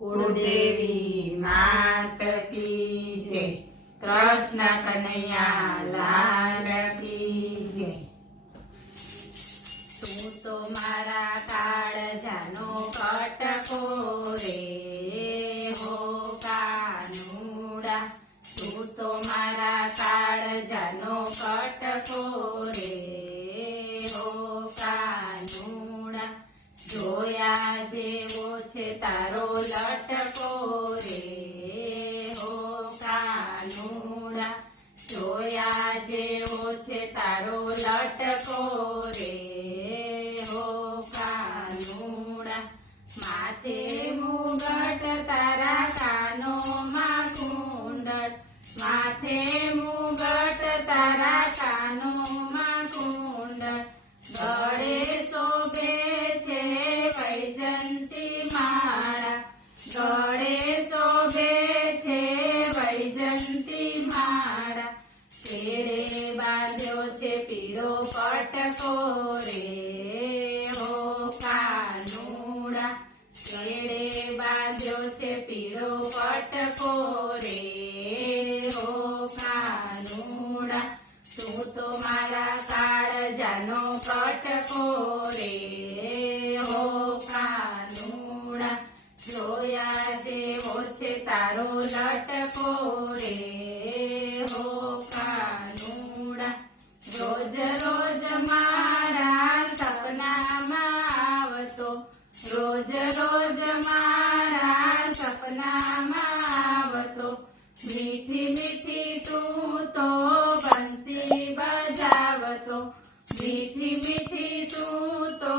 કુળદેવી માત કી જય, કૃષ્ણ કનૈયા લાલ કી જય। તું તો મારા કાળજાનો કટકો રે હો કાનુડા, તું તો મારા કાળજાનો કટકો રે હો કાનુડા। જોયા જેવો છે તારો લટકો રે હો કાનુડા, જોયા જેવો છે તારો લટકો રે હો કાનુડા। માથે મુગટ તારા કાનોમાં કુંડળ, માથે મુગટ તારા કાનોમાં કુંડળ, ગળે શોભે છે વૈજંતી માળા, ગળે શોભે છે વૈજંતી માળા। તેરે બાંધ્યો છે પીળો પટકો રે હો કાનુડા, તેરે બાંધ્યો છે પીળો પટકો રે હો કાનુડા। તું તો મારા કાળજાનો કટકો રે હો કાનુડા, જોયા જેવો છે તારો લટકો રે હો કાનુડા। રોજ રોજ મારા સપનામાં આવતો, રોજ રોજ મારા સપનામાં આવતો, મીઠી મીઠી તું તો બંસી બજાવતો, મીઠી મીઠી તું તો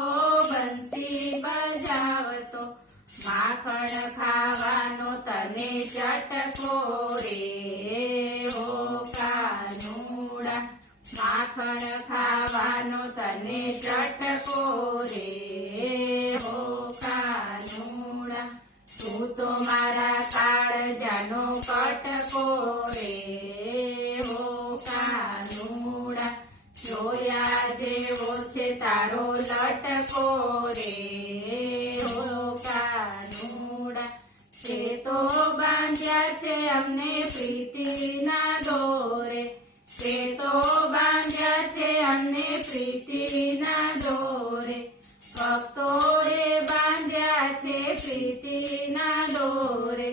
બંસી બજાવતો। માખણ ખાવાનો તને ચટકો રે હો કાનુડા, માખણ ખાવાનો તને ચટકો રે હો કાનુડા। તું તો મારા કાળજાનો કટકો રે હો કાનુડા, જોયા જેવો છે તારો લટકો રે હો કાનુડા। તે તો બાંધ્યા છે અમને પ્રીતિના દોરે, તે તો બાંધ્યા છે અમને પ્રીતિના દોરે, ભક્તોએ બાંધ્યા છે પ્રીતિના દોરે,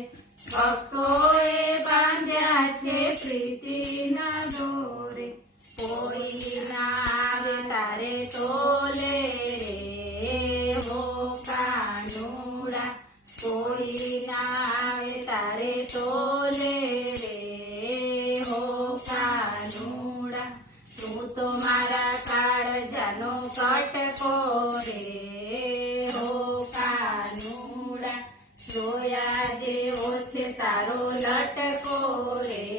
ભક્તોએ બાંધ્યા છે પ્રીતિના દોરે। કોઈ ના આવે તારે તોલે રે હો કાનુડા, કોઈ ના આવે તારે તોલે રે હો કાનુડા। તું તો મારા કાળજાનો કટકો રે હો કાનુડા, જોયા જેવો છે તારો લટકો રે